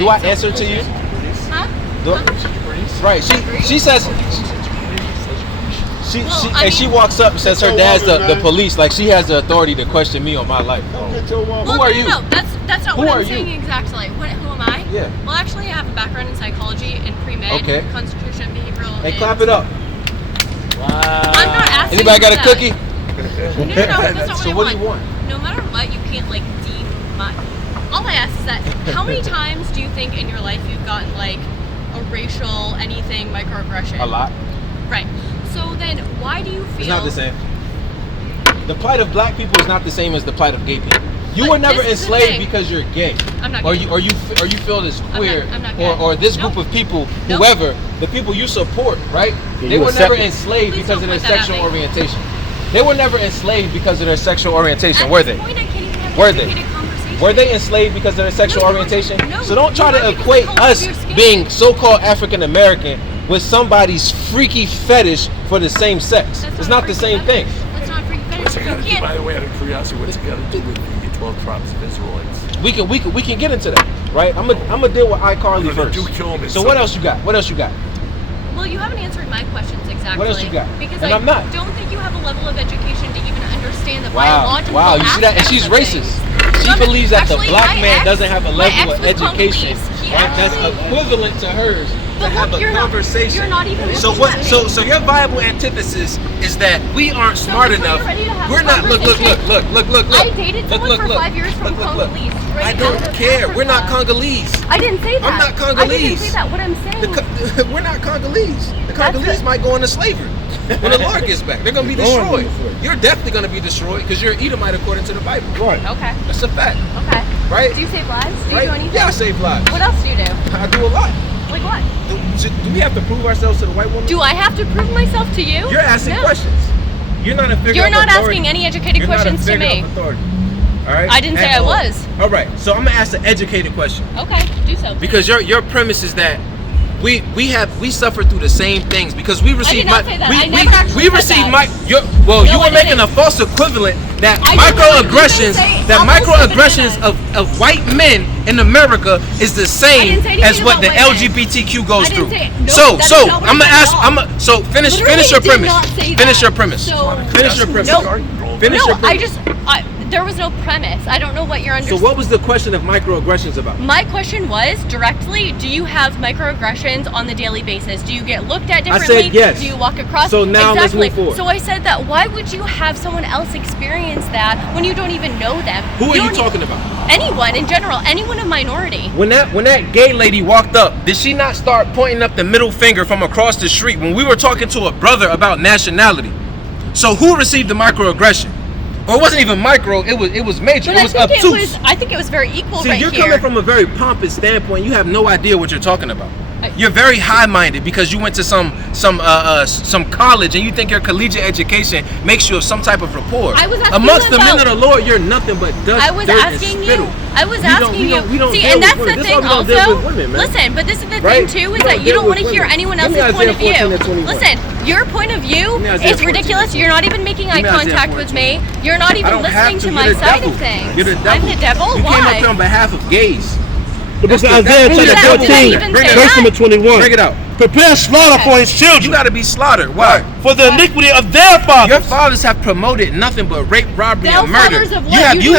Do I answer to you? Huh? Right. She says. She walks up and says her dad's the police. Like she has the authority to question me on my life. Who are you? No, that's not what I'm saying exactly. Who am I? Yeah. Well, actually, I have a background in psychology and pre-med, concentration, behavioral. Hey, clap it up. Wow. I'm not asking. Anybody got a cookie? No, that's not So what do you want? No matter what, you can't like deem my. All I ask is that how many times do you think in your life you've gotten like a racial anything microaggression? A lot. Right. So then, why do you feel? It's not the same. The plight of black people is not the same as the plight of gay people. You were never enslaved because you're gay. I'm not gay. Gay. Or you feel as queer. I'm not gay. Or this group of people, whoever, the people you support, right? Yeah, they were never enslaved because of their sexual orientation. They were never enslaved because of their sexual orientation, were they? Were they? Were they enslaved because of their sexual orientation? No. So don't try to equate us being so-called African American with somebody's freaky fetish for the same sex. It's not the same thing. That's not freaky fetish. What's it got to do, by the way, out of curiosity, what's it got to do with the 12 tribes of Israelites? We can get into that, right? I'm gonna deal with iCarly first. So what else you got? Well, you haven't answered my questions exactly. What else you got? Because and I'm not. Don't think you have a level of education to even understand the biological Wow, you see that? And she's racist. She believes that the black man doesn't have a level of education that's equivalent to hers to have a conversation. You're not even so what? So your viable antithesis is that we aren't smart enough. We're not. Look. I dated someone for 5 years from Congolese. I don't care. We're not Congolese. I didn't say that. I'm not Congolese. I didn't say that. What I'm saying. We're not Congolese. The Congolese might go into slavery when the Lord gets back. They're going to be destroyed. You're definitely going to be destroyed because you're Edomite according to the Bible. Right. Okay. That's a fact. Okay. Right? Do you save lives? Do you do anything? Yeah, I save lives. What else do you do? I do a lot. Like what? Do we have to prove ourselves to the white woman? Do I have to prove myself to you? You're asking questions. You're not a figure You're of not authority. asking any educated questions to me. All right? I didn't say I was. All right. So I'm gonna ask an educated question. Okay, do so. Please. Because your premise is that we suffer through the same things because we receive you were making a false equivalent that microaggressions of white men in America is the same as what the LGBTQ goes through. Finish your premise. There was no premise. I don't know what you're understanding. So what was the question of microaggressions about? My question was directly, do you have microaggressions on the daily basis? Do you get looked at differently? I said yes. Do you walk across? So now let's move forward. So I said that why would you have someone else experience that when you don't even know them? Who are you talking about? Anyone in general, anyone of minority. When that gay lady walked up, did she not start pointing up the middle finger from across the street when we were talking to a brother about nationality? So who received the microaggression? Or it wasn't even micro, it was major. But it was obtuse. I think it was very equal. See, you're coming from a very pompous standpoint. You have no idea what you're talking about. You're very high-minded because you went to some college and you think your collegiate education makes you of some type of rapport. Amongst the men of the Lord, you're nothing but dust, dirt, and spittle. I was asking you. See, and that's the thing also. Listen, but this is the thing too, is that you don't want to hear anyone else's point of view. Listen, your point of view is ridiculous. You're not even making eye contact with me. You're not even listening to my side of things. You're the devil. I'm the devil? You came up Why? here on behalf of gays. The book of Isaiah chapter 14, verse number 21. Bring it out. Prepare slaughter for his children. You got to be slaughtered. Why? For the iniquity of their fathers. Your fathers have promoted nothing but rape, robbery, and murder. You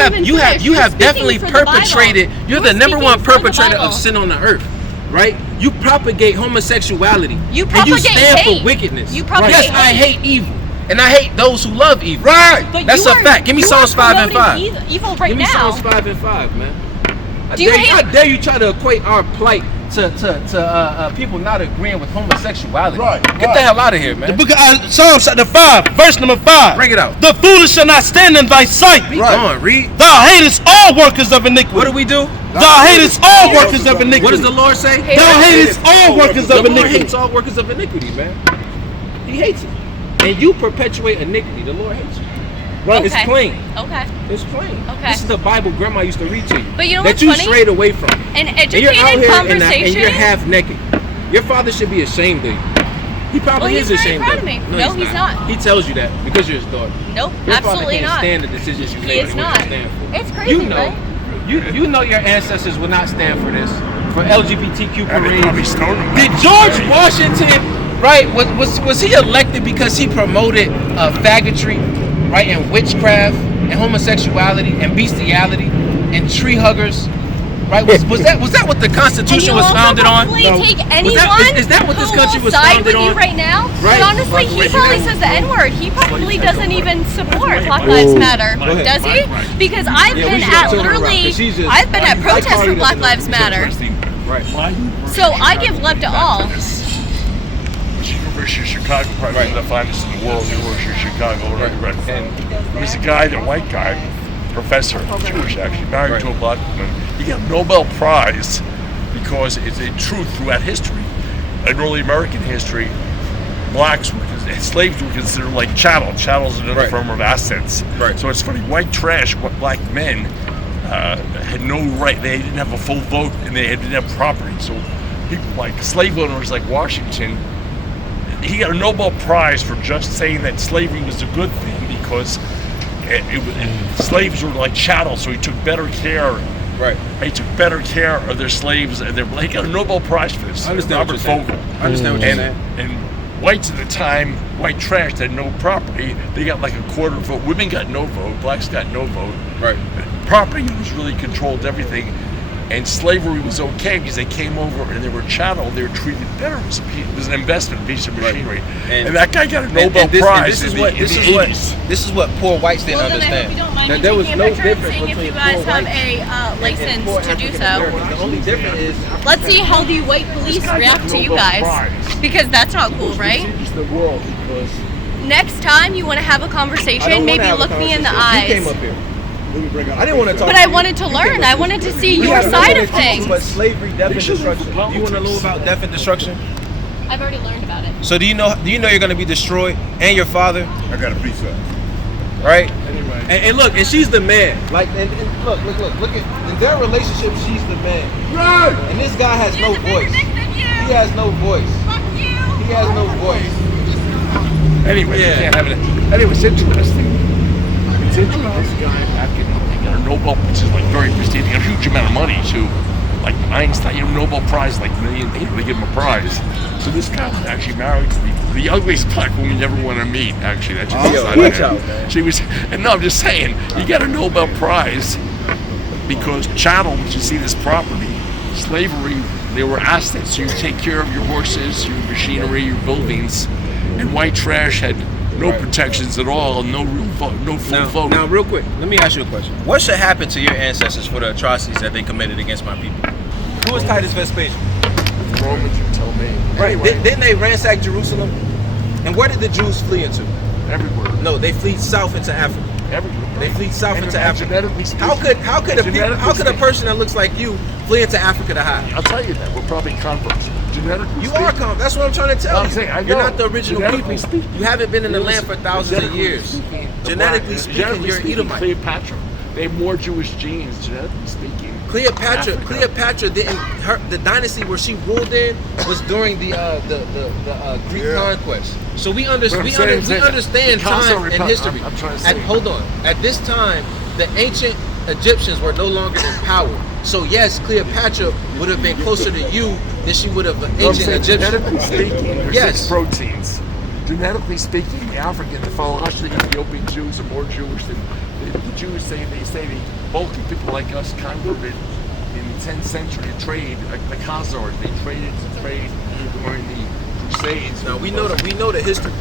have definitely perpetrated. You're the number one perpetrator of sin on the earth, right? You propagate homosexuality. You propagate and you stand hate. for wickedness. You propagate yes, I hate evil. And I hate those who love evil. Right. But that's a fact. Give me Psalms 5 and 5. Evil right Give me now. Psalms 5 and 5, man. I dare you try to equate our plight to people not agreeing with homosexuality. Right. Get the hell out of here, man. The book of Psalms chapter 5, verse number 5. Bring it out. The foolish shall not stand in thy sight. Come on, read. Thou hatest all workers of iniquity. What do we do? Thou hatest all workers of iniquity. What does the Lord say? Thou hatest all workers of iniquity. The Lord hates all workers of iniquity, man. He hates it. And you perpetuate iniquity. The Lord hates you. Right, okay. It's plain. Okay. It's plain. Okay. This is the Bible Grandma used to read to you. But you know that what's you funny? strayed away from. An educated and you're out here conversation. and you're half naked. Your father should be ashamed of you. He probably is ashamed of me. No, he's not. He tells you that because you're his daughter. Nope, your absolutely father can't not. stand the decisions you make. He is not. Stand for. It's crazy, you know, right? you know your ancestors would not stand for this. for LGBTQ parades. Did Did George Washington, right, was he elected because he promoted faggotry, right, and witchcraft and homosexuality and bestiality and tree huggers? Right? Was that what the Constitution was founded on? No. Take anyone is that what this country was side founded with you on? right now? Right. But honestly, he probably says the N-word. He probably doesn't even support Black Lives Matter, does he? Because I've been at I've been at protests for Black Lives Matter. Right. So I give love to all. University of Chicago, probably one of the finest in the world. University of Chicago, right? And there was a guy, the white guy, professor, Jewish actually, married to a black woman. He got a Nobel Prize because it's a truth throughout history. In early American history, slaves were considered like chattel. Chattel's another form of assets. Right. So it's funny, white trash, black men had no right, they didn't have a full vote and they didn't have property. So people like slave owners like Washington, he got a Nobel Prize for just saying that slavery was a good thing because slaves were like chattel, so he took better care. Right. He took better care of their slaves, and he got a Nobel Prize for this. I understand Robert Vogel. I understand what you're saying. And whites at the time, white trash, had no property. They got like a quarter vote. Women got no vote. Blacks got no vote. Right. Property was really controlled everything. And slavery was okay because they came over and they were chattel. They were treated better. It was an investment piece of machinery. Right. And that guy got a Nobel Prize in the 80s. This is what poor whites didn't understand. That there was no difference between if you guys have a license to do so. The only difference is, let's see how the white police react to you guys, because that's not cool, right? Next time you want to have a conversation, maybe look me in the eyes. You came up here. I didn't want to talk. But I wanted to learn. I wanted to see your side of things. But slavery, death, and destruction. Do you want to know about death and destruction? I've already learned about it. So do you know you're going to be destroyed and your father? I got a piece of. Right? And look, and she's the man. Like, and look at in their relationship, she's the man. Right. And this guy has no voice. He has no voice. He has no voice. Anyway, you can't have it. Anyway, it's interesting. This guy back in, he got a Nobel, which is like very prestigious, a huge amount of money too. Like Einstein, Nobel Prize, like million, they give him a prize. So this guy was actually married to the ugliest black woman you ever want to meet. Actually, that's just she was. And no, I'm just saying, you got a Nobel Prize because chattel, which you see this property, slavery, they were assets. So you take care of your horses, your machinery, your buildings, and white trash had no protections at all, no real vote, no full vote. Now, real quick, let me ask you a question. What should happen to your ancestors for the atrocities that they committed against my people? Who was Titus Vespasian? The Romans, you tell me. Right. Didn't they ransack Jerusalem? And where did the Jews flee into? Everywhere. No, they flee south into Africa. Everywhere. They flee south into Africa. How could a person that looks like you flee into Africa to hide? I'll tell you that. We're probably converts. Genetically you are converts. That's what I'm trying to tell you. Saying, you're not the original people. Speaking. You haven't been in the land for thousands of years. Genetically speaking, you're an Edomite. Cleopatra. They have more Jewish genes, genetically speaking. Cleopatra didn't. The dynasty where she ruled in was during the Greek conquest. So we understand time and history. I'm trying to say. Hold on. At this time, the ancient Egyptians were no longer in power. So yes, Cleopatra would have been closer to you than she would have an ancient Egyptian. Genetically speaking, there's 6 proteins. Genetically speaking, the African, the Falasha, Ethiopian Jews are more Jewish than the Jews. They say the bulky people like us converted in the 10th century to trade, like the Khazars. They traded to trade during the Crusades. Now we know the history.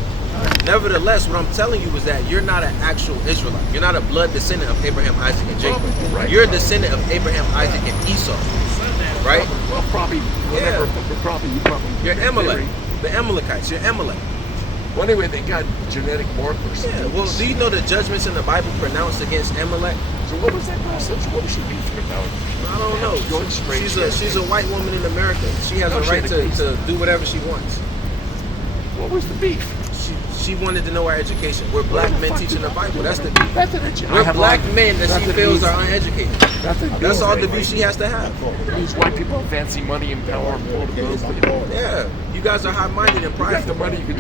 Nevertheless, what I'm telling you is that you're not an actual Israelite. You're not a blood descendant of Abraham, Isaac, and Jacob. Right. You're a descendant of Abraham, Isaac, and Esau. Right? Well, probably. Whatever. Yeah. You're Amalek. The Amalekites. You're Amalek. Well, anyway, they got genetic markers. Yeah. Well, do you know the judgments in the Bible pronounced against Amalek? So what was that process? What was she beefing about? I don't know. She's a white woman in America. She has a right to do whatever she wants. What was the beef? She wanted to know our education. We're black men teaching the Bible. That's the beef. That's We're black men that she feels are uneducated. That's all the beef she has to have. These white people have fancy money and power and political. Yeah, you guys are high-minded and prideful.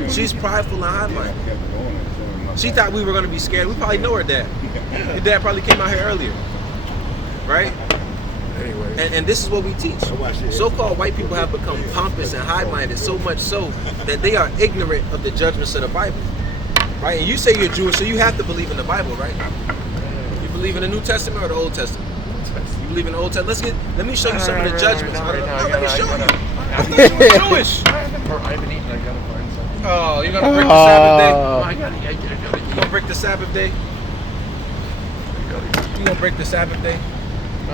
She's prideful and high-minded. She thought we were going to be scared. We probably know her dad. Her dad probably came out here earlier, right? Anyway. And this is what we teach. So-called white people have become pompous and high-minded, so much so that they are ignorant of the judgments of the Bible. Right? And you say you're Jewish, so you have to believe in the Bible, right? You believe in the New Testament or the Old Testament? You believe in the Old Testament? Let me show you some of the judgments. Let me show you. I thought you were Jewish. I haven't eaten. I gotta find something. Oh, you're gonna break the Sabbath day? I gotta You gonna break the Sabbath day? You gonna break the Sabbath day? I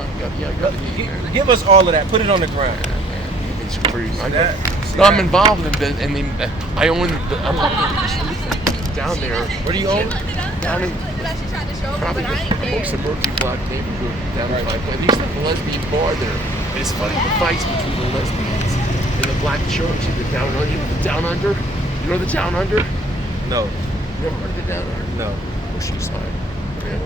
gotta eat. Give us all of that. Put it on the ground. It's crazy. See I'm that? involved in the. I mean, I own. I'm down there. What do you own? Down in probably the most emerging black neighborhood down in my place. They used to have a lesbian bar there. And it's funny the fights between the lesbians and the black church and the down under. You know the down under? You know the down under? No. You never heard of the down under? No. Oh, she's fine.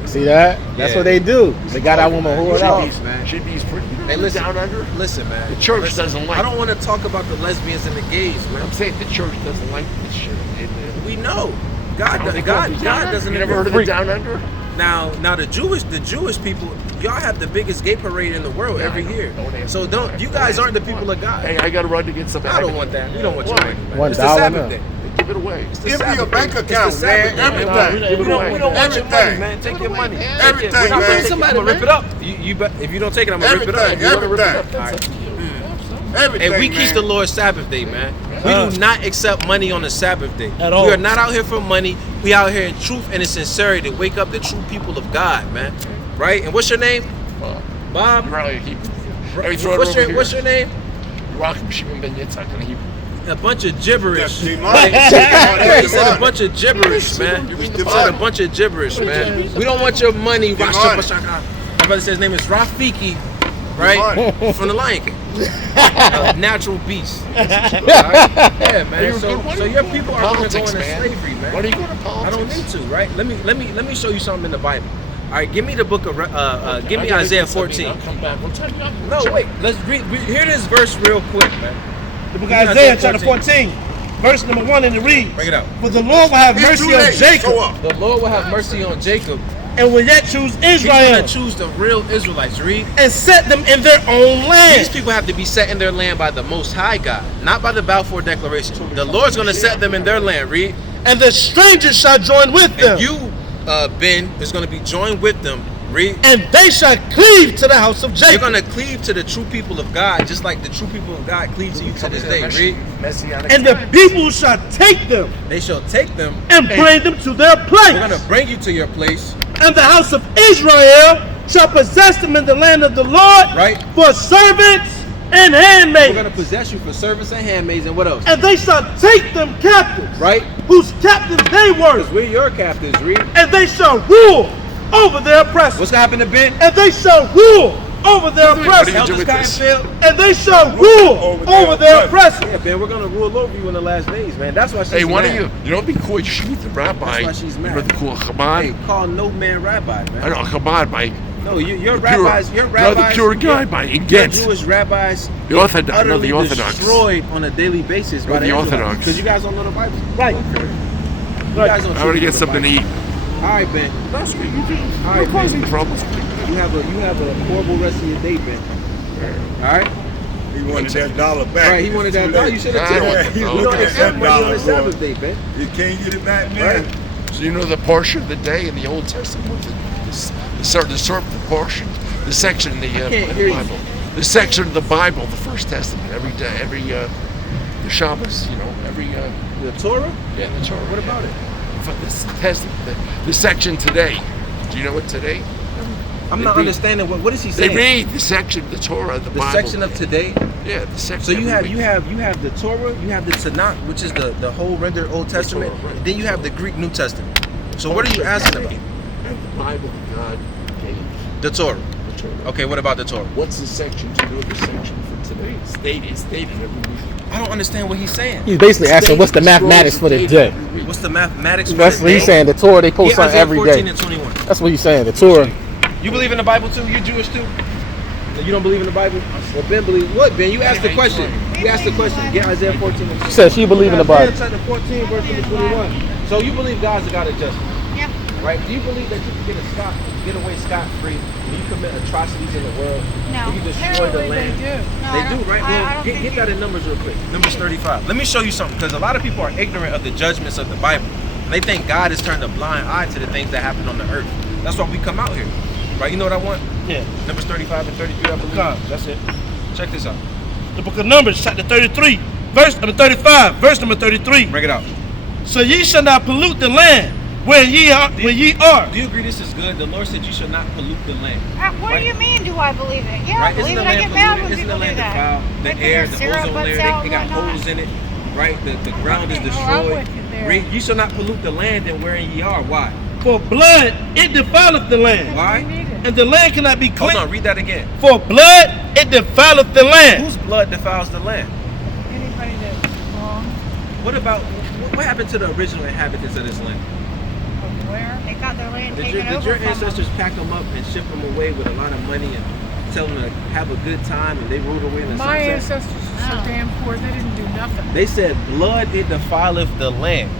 See that? That's what they do. They got that woman whored out. Should be pretty. Hey, listen, down under. Listen, man. The church doesn't like. I don't want to talk about the lesbians and the gays, man. I'm saying the church doesn't like this shit. We know. God doesn't. You never heard of the down under? Now the Jewish people, y'all have the biggest gay parade in the world every year. So you guys aren't the people of God. Hey, I got to run to get some. I don't want that. We don't want your money. $1 It's the Sabbath day. Give it away. Give me your bank account, man. Everything. We don't want your money, man. Take your money. Everything, We're not man. letting somebody rip it up. If you don't take it, I'm gonna rip it up. Everything. Everything. And we keep the Lord's Sabbath day, man. We do not accept money on the Sabbath day. At all. We are not out here for money. We out here in truth and in sincerity to wake up the true people of God, man. Right? And what's your name? Bob. What's your name? A bunch of gibberish. He said a bunch of gibberish, man. He said a bunch of gibberish, man. We don't want your money. My brother says his name is Rafiki, right? From the Lion King. Natural beast. Right? Yeah, man. So your people are going to go into slavery, man. Why do you go to politics? I don't need to, right? Let me show you something in the Bible. All right, give me the book of give me Isaiah 14. I'll come back. We'll tell you. No, wait. Let's hear this verse real quick, man. The book of Isaiah, chapter 14, verse number 1, and it reads, Bring it out. For the Lord will have mercy on Jacob, The Lord will have mercy on Jacob. and will yet choose He's Israel, going to choose the real Israelites. Read. and set them in their own These land. people have to be set in their land by the Most High God, not by the Balfour Declaration. The Lord's going to set them in their land. Read. And the strangers shall join with them, And you, Ben, is going to be joined with them. Read. and they shall cleave to the house of You're Jacob. going to cleave to the true people of God, just like the true people of God cleave to you to this day. Read. And the people shall take them They shall take them. and bring them to their We're place. going to bring you to your place. And the house of Israel shall possess them in the land of the Lord, Right. for servants and We're handmaids. going to possess you for servants and handmaids and what else? And they shall take them captives, Right? whose captives they were, Because we're your captives. Read. and they shall rule over their oppressors. What's going to happen to Ben? And they shall rule over their What do you oppressors. do with this? And they shall rule over their oppressors. Yeah, Ben, we're going to rule over you in the last days, man. That's why she's Hey, why mad. don't you don't be cool, you should meet the rabbi. That's why she's mad. You know the cool Chabad? Hey, call no man rabbi, man. I know Chabad, Mike. No, your The rabbis, pure- your no, rabbis, the pure guy, Mike, in your Ghent. Jewish rabbis, The Orthodox, no, utterly the Orthodox. destroyed on a daily basis by the Orthodox. because you guys don't know the Bible. Right. You guys don't I'm gonna know get the something to Bible. eat. All right, Ben. That's what you do. All You're right, causing Ben. troubles. You have a horrible rest of your day, Ben. All right. He wanted that dollar back. All right. He wanted that dollar. You should have I don't taken want it. the You don't dollar. accept money on the Dollar, Sabbath boy. day, Ben. You can't get it back, man. Right. So you know the portion of the day in the Old Testament, the portion, the section in the can't hear you. Bible, the section of the Bible, the First Testament, every day, the Shabbos, you know, every The Torah. yeah, the Torah. What about it? For this Testament, the section today. Do you know what today? I'm They not read- understanding what is he They saying. read the section of the Torah, the Bible. section of today. Yeah, the section. So you every have week. the Torah, you have the Tanakh, which is the whole rendered Old Testament. Torah, right. Then you have the Greek New Testament. So what are you asking about? And the Bible God gave The Torah. the Torah. Okay, what about the Torah? What's the section? Do you know the section for today? It's stated every week. I don't understand what he's saying. He's basically asking what's the mathematics for the day. What's the mathematics? That's for what the he's day? saying. The Torah, they post Yeah, something Isaiah every 14 day. and 21. That's what he's saying. The Torah. You believe in the Bible too? You Jewish too? You don't believe in the Bible? Well, Ben believes. What, Ben? You asked the question. You asked the question. Get Isaiah 14 and 21. She said she believe in the Bible. Isaiah chapter 14, verse number 21. So you believe God's the God of justice? Yeah. right? Do you believe that you can get away scot-free when you commit atrocities in the world? No. You destroy the land. They do. No, They do, right? Well, get get that in Numbers real quick. Numbers 35. Let me show you something, because a lot of people are ignorant of the judgments of the Bible. They think God has turned a blind eye to the things that happen on the earth. That's why we come out here, right? You know what I want? Yeah. Numbers 35 and 33, I believe. That's it. Check this out. The book of Numbers, chapter 33, verse number 35, verse number 33. Bring it out. So ye shall not pollute the land where ye are. Do you agree this is good? The Lord said you shall not pollute the land. What do you mean, do I believe it? Yeah, Right? I believe it. I get mad when people do that. The air, the ozone layer, they got holes in it, right? The ground is destroyed. Ye shall not pollute the land and wherein ye are. Why? For blood it defileth the land. Why? And the land cannot be cleansed. Hold on, read that again. For blood it defileth the land. Whose blood defiles the land? Anybody that's wrong. What happened to the original inhabitants of this land? Where? They got their land taken over. Did your from ancestors them. pack them up and ship them away with a lot of money and tell them to have a good time and they ruled away in the My sunset? ancestors were so damn poor, they didn't do nothing. They said, blood it defileth the land,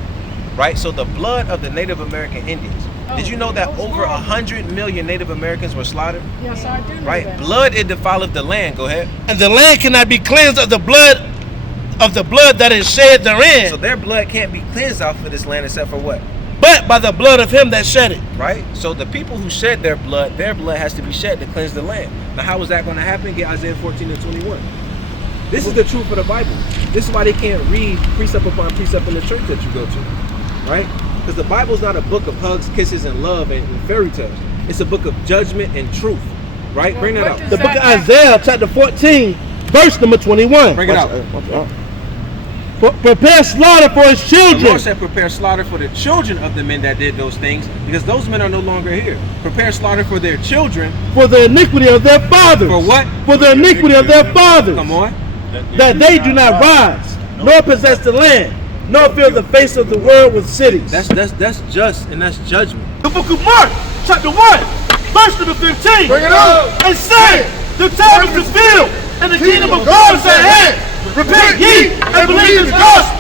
right? So the blood of the Native American Indians. Did you know that over 100 million Native Americans were slaughtered? Yes, I do know Right? that. Blood it defileth the land. Go ahead. And the land cannot be cleansed of the blood that is shed therein. So their blood can't be cleansed out for this land except for what? But by the blood of him that shed it. Right? So the people who shed their blood has to be shed to cleanse the land. Now how is that going to happen? Get Isaiah 14 and 21. This is the truth of the Bible. This is why they can't read precept upon precept in the church that you go to. Right? Because the Bible is not a book of hugs, kisses, and love and fairy tales. It's a book of judgment and truth. Right? Bring that out. The book of Isaiah chapter 14, verse number 21. Bring it out. Prepare slaughter for his The children. Lord said prepare slaughter for the children of the men that did those things, because those men are no longer here. Prepare slaughter for their children. For the iniquity of their fathers. For what? For the iniquity of their fathers. Come on. That they do not rise, nor possess the land, nor fill the face of the world with cities. That's just, and that's judgment. The book of Mark, chapter 1, verse number 15. Bring it out. And say, the time is fulfilled, and the kingdom of God is at hand. Repent ye and believe in the gospel.